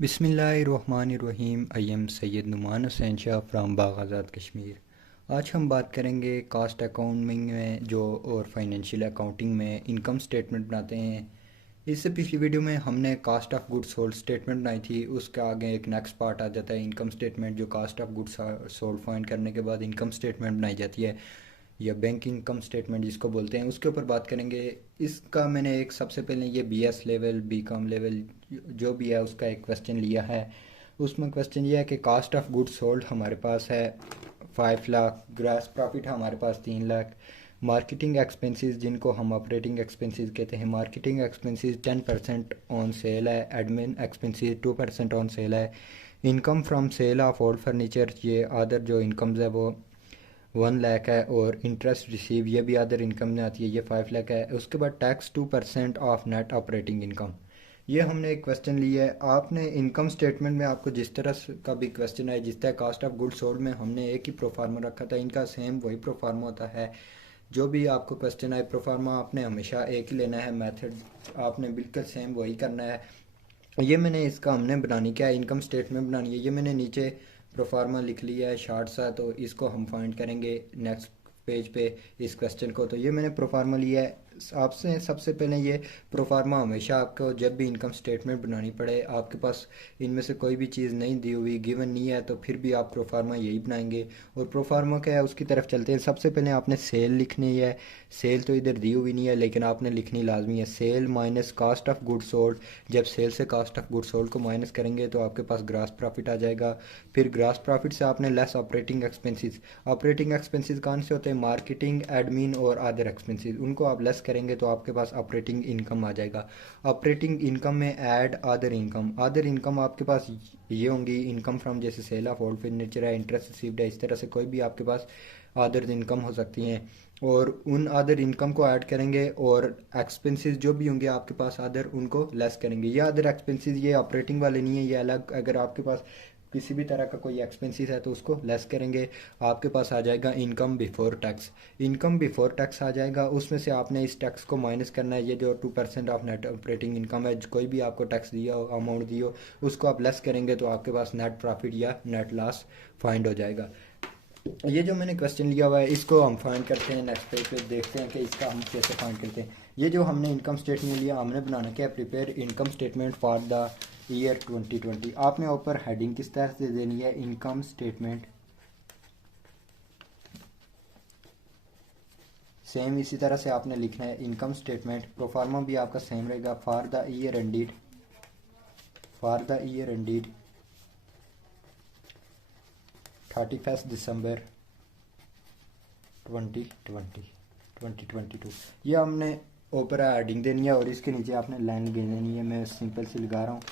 बिस्मिल्लाहिर्रहमानिर्रहीम। I am Syed Numan Hussain Shah from Baghazat Kashmir. आज हम बात करेंगे कास्ट अकाउंटिंग में जो और फाइनेंशियल अकाउंटिंग में इनकम स्टेटमेंट बनाते हैं। इससे पिछली वीडियो में हमने cost of goods sold statement बनाई थी। उसके आगे एक नेक्स्ट पार्ट आ जाता है इनकम स्टेटमेंट, जो cost of goods sold find करने के बाद इनकम स्टेटमेंट बनाई जाती है, या बैंक इनकम स्टेटमेंट जिसको बोलते हैं। उसके ऊपर बात करेंगे। इसका मैंने एक सबसे पहले ये BS लेवल, BCom लेवल जो भी है उसका एक क्वेश्चन लिया है। उसमें क्वेश्चन ये है कि कास्ट ऑफ गुड्स सोल्ड हमारे पास है 5 लाख, ग्रॉस प्रॉफिट है हमारे पास 3 लाख, मार्केटिंग एक्सपेंसेस जिनको हम ऑपरेटिंग एक्सपेंसेस कहते हैं, मार्केटिंग एक्सपेंसेस 10% ऑन सेल है, एडमिन एक्सपेंसेस 2% ऑन सेल है, income from sale of old furniture, ये अदर जो इनकम्स है वो 1 लाख है, और इंटरेस्ट रिसीव ये भी अदर इनकम में आती है, ये 5 लाख है। उसके बाद tax 2% of net operating income. ये हमने एक क्वेश्चन लिया है। आपने इनकम स्टेटमेंट में आपको जिस तरह का भी क्वेश्चन है, जिस तरह कास्ट ऑफ गुड्स सोल्ड में हमने एक ही प्रोफार्मा रखा था, इनका सेम वही प्रोफार्मा होता है। जो भी आपको क्वेश्चन आए प्रोफार्मा आपने हमेशा एक ही लेना है, मेथड आपने बिल्कुल सेम वही करना है। ये मैंने इसका हमने बनानी क्या है, इनकम स्टेटमेंट बनानी है। ये मैंने नीचे प्रोफार्मा लिख लिया है शार्ट सा, तो इसको हम फाइंड करेंगे नेक्स्ट पेज पे इस क्वेश्चन को। तो ये मैंने प्रोफार्मा लिया है। आपसे सबसे पहले ये प्रोफार्मा हमेशा आपको जब भी इनकम स्टेटमेंट बनानी पड़े, आपके पास इनमें से कोई भी चीज़ नहीं दी हुई, गिवन नहीं है, तो फिर भी आप प्रोफार्मा यही बनाएंगे। और प्रोफार्मा क्या है उसकी तरफ चलते हैं। सबसे पहले आपने सेल लिखनी है। सेल तो इधर दी हुई नहीं है लेकिन आपने लिखनी लाजमी है। Sale minus cost of goods sold. जब सेल से कास्ट ऑफ गुड्स सोल्ड को माइनस करेंगे तो आपके पास ग्रास प्रॉफिट आ जाएगा। फिर ग्रास प्रॉफिट से आपने less operating expenses. Operating expenses कौन से होते हैं? मार्केटिंग, एडमिन और अदर एक्सपेंसेस। उनको आप लेस करेंगे तो आपके पास ऑपरेटिंग इनकम आ जाएगा। ऑपरेटिंग इनकम में add other income. Other income आपके पास ये होंगी इनकम फ्रॉम, जैसे सेल ऑफ ओल्ड फर्नीचर है, इंटरेस्ट रिसीव्ड है, इस तरह से कोई भी आपके पास अदर इनकम हो सकती हैं। और उन अदर इनकम को ऐड करेंगे, और एक्सपेंसेस जो भी होंगे आपके पास अदर, उनको लेस करेंगे। ये अदर एक्सपेंसेस ये ऑपरेटिंग वाले नहीं है, ये अलग। अगर आपके पास किसी भी तरह का कोई एक्सपेंसेस है तो उसको लेस करेंगे। आपके पास आ जाएगा income before tax. Income before tax आ जाएगा, उसमें से आपने इस टैक्स को माइनस करना है। ये जो 2% ऑफ नेट ऑपरेटिंग इनकम है, कोई भी आपको टैक्स दिया हो, अमाउंट दी हो, उसको आप लेस करेंगे तो आपके पास नेट प्रॉफिट या नेट लॉस फाइंड हो जाएगा। ये जो मैंने क्वेश्चन लिया हुआ है इसको हम फाइंड करते हैं। नेक्स्ट पेज पे देखते हैं कि इसका हम कैसे फाइंड करते हैं। ये जो हमने इनकम स्टेटमेंट लिया, हमने बनाना क्या है, prepare income statement for the year 2020। आपने ऊपर हेडिंग किस तरह से देनी है, इनकम स्टेटमेंट। सेम इसी तरह से आपने लिखना है इनकम स्टेटमेंट। प्रोफार्मा भी आपका सेम रहेगा, for the year ended, for the year ended 31 दिसंबर 2022। ये हमने ऊपर हेडिंग देनी है और इसके नीचे आपने लाइन देनी है। मैं सिंपल से लगा रहा हूँ,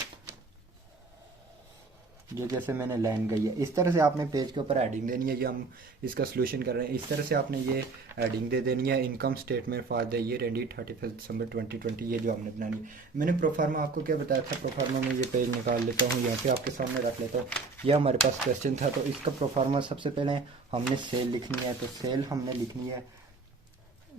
ये जैसे मैंने लाइन गई है इस तरह से आपने पेज के ऊपर हेडिंग देनी है। ये हम इसका सोल्यूशन कर रहे हैं, इस तरह से आपने ये हेडिंग दे देनी है, income statement for the year ended 31 दिसंबर 2020। ये जो हमने बनानी है। मैंने प्रोफार्मा आपको क्या बताया था, प्रोफार्मा में ये पेज निकाल लेता हूँ, यहाँ पे आपके सामने रख लेता हूँ। यह हमारे पास क्वेश्चन था, तो इसका प्रोफार्मा सबसे पहले हमने सेल लिखनी है। तो सेल हमने लिखनी है,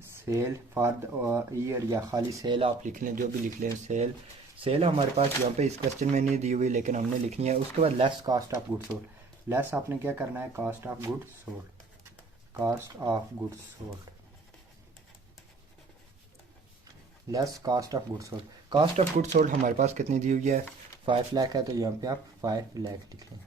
सेल फॉर द ईयर, या खाली सेल आप लिख लें, जो भी लिख लें। सेल, सेल हमारे पास यहाँ पे इस क्वेश्चन में नहीं दी हुई लेकिन हमने लिखनी है। उसके बाद less cost of goods sold. Less आपने क्या करना है, cost of goods sold, cost of goods sold, less cost of goods sold. Cost of goods sold हमारे पास कितनी दी हुई है, 5 लाख है, तो यहाँ पे आप 5 लाख लिख लें।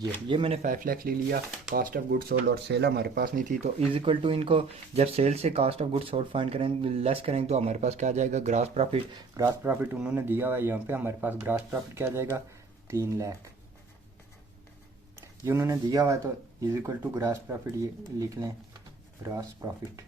ये मैंने 5 लाख ले लिया। कास्ट ऑफ गुड्स सोल्ड और सेल हमारे पास नहीं थी, तो इज इक्वल टू इनको जब सेल से cost of goods sold find करेंगे, लेस करेंगे, तो हमारे पास क्या आ जाएगा, ग्रास प्रॉफिट। ग्रास प्रॉफिट उन्होंने दिया हुआ है यहाँ पे, हमारे पास ग्रास प्रॉफिट क्या आ जाएगा, 3 लाख। ये उन्होंने दिया हुआ है, तो is equal to gross profit, ये लिख लें, ग्रास प्रॉफिट।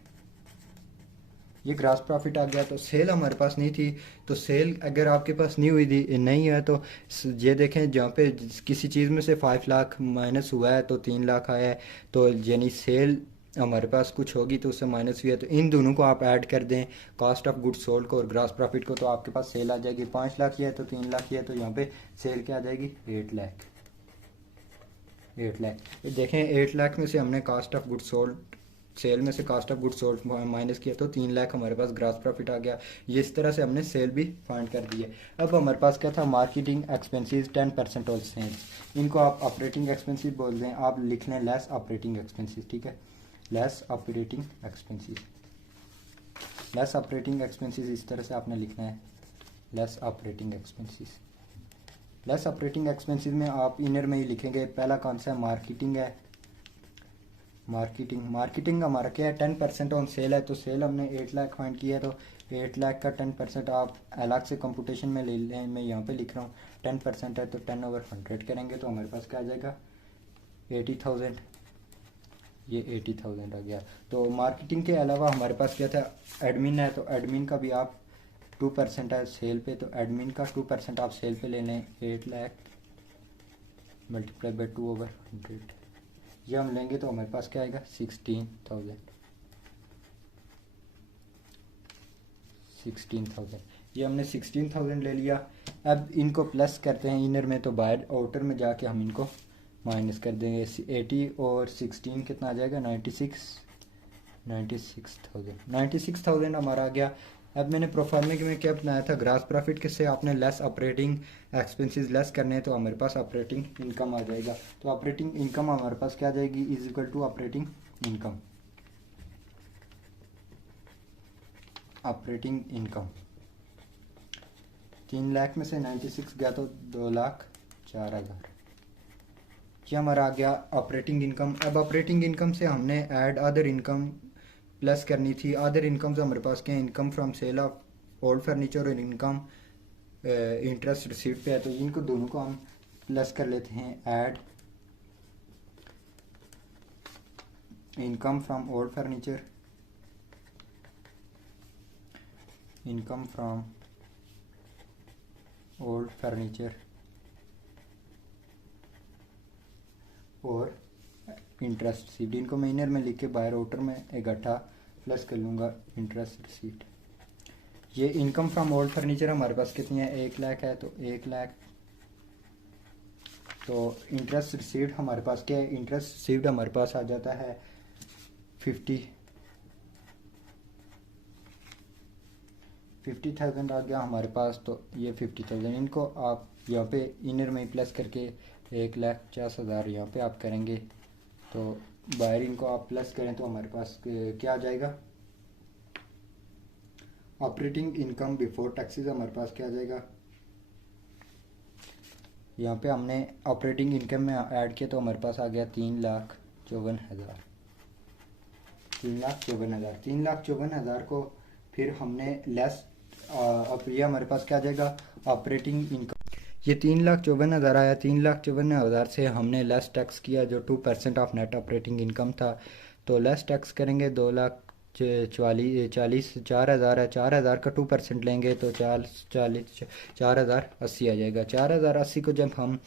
ये ग्रास प्रॉफिट आ गया। तो सेल हमारे पास नहीं थी, तो सेल अगर आपके पास नहीं हुई थी, नहीं है, तो ये देखें जहाँ पे किसी चीज़ में से 5 लाख माइनस हुआ है तो 3 लाख आया है, तो यानी सेल हमारे पास कुछ होगी तो उससे माइनस हुई है। तो इन दोनों को आप ऐड कर दें, कास्ट ऑफ गुड्स सोल्ड को और ग्रास प्रॉफिट को, तो आपके पास सेल आ जाएगी। 5 लाख ये है तो 3 लाख ये है, तो यहाँ पे सेल क्या आ जाएगी, 8 लाख। 8 लाख। देखें 8 लाख में से हमने cost of goods sold sale में से cost of good sold minus किया तो 3 लाख हमारे पास ग्रास प्रॉफिट आ गया। ये इस तरह से हमने सेल भी फाइंड कर दी है। अब हमारे पास क्या था, मार्केटिंग एक्सपेंसेस 10% ऑफ सेल्स। इनको आप ऑपरेटिंग एक्सपेंसेस बोल दें, आप लिख लें लेस ऑपरेटिंग एक्सपेंसेस, ठीक है, less operating expenses. Less operating expenses इस तरह से आपने लिखना है, less operating expenses. Less operating expenses में आप इनर में ही लिखेंगे, पहला कौन सा है, मार्केटिंग है। मार्केटिंग हमारा क्या है, 10% ऑन सेल है, तो सेल हमने 8 लाख फाइंड किया है, तो 8 लाख का 10% आप अलग से कंप्यूटेशन में ले लें, मैं यहाँ पे लिख रहा हूँ 10% है, तो 10/100 करेंगे तो हमारे पास क्या आ जाएगा, 80,000। ये 80,000 आ गया। तो मार्केटिंग के अलावा हमारे पास क्या था, एडमिन है, तो एडमिन का भी आप 2% है सेल पे, तो एडमिन का 2% आप सेल पे ले लें, 8 लाख मल्टीप्लाई बाई 2/100, ये हम लेंगे तो हमारे पास क्या आएगा, 16,000। ये हमने 16,000 ले लिया। अब इनको प्लस करते हैं इनर में, तो बाहर आउटर में जाके हम इनको माइनस कर देंगे। 80 और 16 कितना आ जाएगा, 96,000 हमारा आ गया। अब मैंने प्रोफार्मा में क्या बनाया था, ग्रास प्रॉफिट किससे, आपने लेस ऑपरेटिंग एक्सपेंसेस लेस करने हैं, तो हमारे पास ऑपरेटिंग इनकम आ जाएगा। तो ऑपरेटिंग इनकम हमारे पास क्या आ जाएगी, is equal to operating income. Operating income 3 lakh में से 96 गया तो 2,04,000, ये हमारा आ गया ऑपरेटिंग इनकम। अब ऑपरेटिंग इनकम से हमने ऐड अदर इनकम प्लस करनी थी। अदर इनकम से हमारे पास क्या है, income from sale of old furniture और इनकम इंटरेस्ट रिसीव्ड पे है, तो इनको दोनों को हम प्लस कर लेते हैं, add income from old furniture, income from old furniture और इंटरेस्ट रिसीव्ड। इनको मैं इनर में लिख के बाहर आउटर में इकट्ठा प्लस कर लूँगा, इंटरेस्ट रिसीव्ड। ये इनकम फ्रॉम ओल्ड फर्नीचर हमारे पास कितनी है, 1 लाख है, तो 1 लाख। तो इंटरेस्ट रिसीव्ड हमारे पास क्या है, इंटरेस्ट रिसीव्ड हमारे पास आ जाता है 50,000 आ गया हमारे पास। तो ये 50,000 इनको आप यहाँ पे इनर में प्लस करके 1,50,000 यहाँ पे आप करेंगे, तो बाहर इनको आप प्लस करें तो हमारे पास क्या आ जाएगा, ऑपरेटिंग इनकम बिफोर टैक्सेस हमारे पास क्या आ जाएगा, यहाँ पे हमने ऑपरेटिंग इनकम में ऐड किया तो हमारे पास आ गया 3,54,000। 3,54,000 को फिर हमने लेस अब ये हमारे पास क्या आ जाएगा, ऑपरेटिंग इनकम। ये 3,54,000 आया, 3,54,000 से हमने लेस टैक्स किया जो 2% ऑफ नेट ऑपरेटिंग इनकम था, तो लेस टैक्स करेंगे 4,000 है, 4,000 का 2% लेंगे तो 4,080 आ जाएगा। 4,080 को जब हम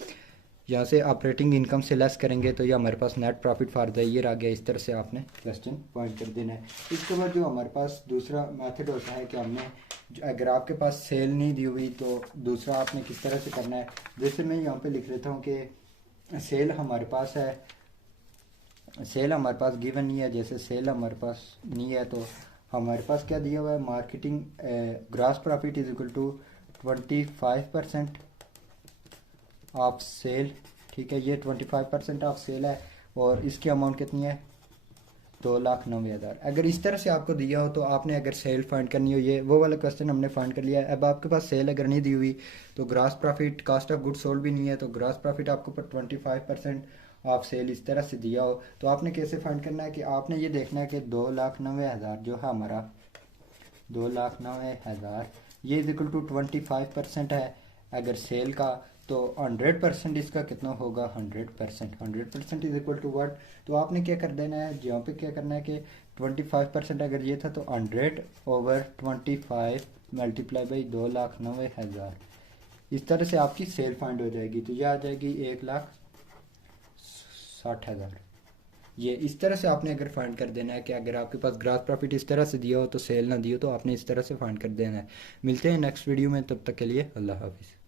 यहाँ से ऑपरेटिंग इनकम से लेस करेंगे तो ये हमारे पास net profit for the year आ गया। इस तरह से आपने क्वेश्चन पॉइंट कर देना है। इसके बाद जो हमारे पास दूसरा मेथड होता है कि हमने अगर आपके पास सेल नहीं दी हुई तो दूसरा आपने किस तरह से करना है। जैसे मैं यहाँ पे लिख लेता हूँ कि सेल हमारे पास है, सेल हमारे पास गिवन नहीं है, जैसे सेल हमारे पास नहीं है तो हमारे पास क्या दिया हुआ है, marketing gross profit is equal to 25% of sale, ठीक है, ये 25% ऑफ सेल है और इसकी अमाउंट कितनी है, 2,90,000। अगर इस तरह से आपको दिया हो तो आपने अगर सेल फाइंड करनी हो, ये वो वाला क्वेश्चन हमने फाइंड कर लिया है। अब आपके पास सेल अगर नहीं दी हुई तो gross profit cost of good sold भी नहीं है, तो ग्रॉस प्रॉफिट आपको पर 25% ऑफ सेल इस तरह से दिया हो तो आपने कैसे फाइंड करना है कि आपने ये देखना है कि 2,90,000 जो है हमारा 2,90,000 ये इज इक्वल टू 25% है अगर सेल का, तो 100% इसका कितना होगा, 100% इज इक्वल टू व्हाट। तो आपने क्या कर देना है, यहाँ पे क्या करना है कि 25% अगर ये था तो 100/25 मल्टीप्लाई बाई 2,90,000, इस तरह से आपकी सेल फाइंड हो जाएगी। तो यह आ जाएगी 1,60,000। ये इस तरह से आपने अगर फाइंड कर देना है कि अगर आपके पास ग्रॉस प्रॉफिट इस तरह से दिया हो तो सेल ना दिया हो तो आपने इस तरह से फाइंड कर देना है। मिलते हैं नेक्स्ट वीडियो में, तब तक के लिए अल्लाह हाफिज़।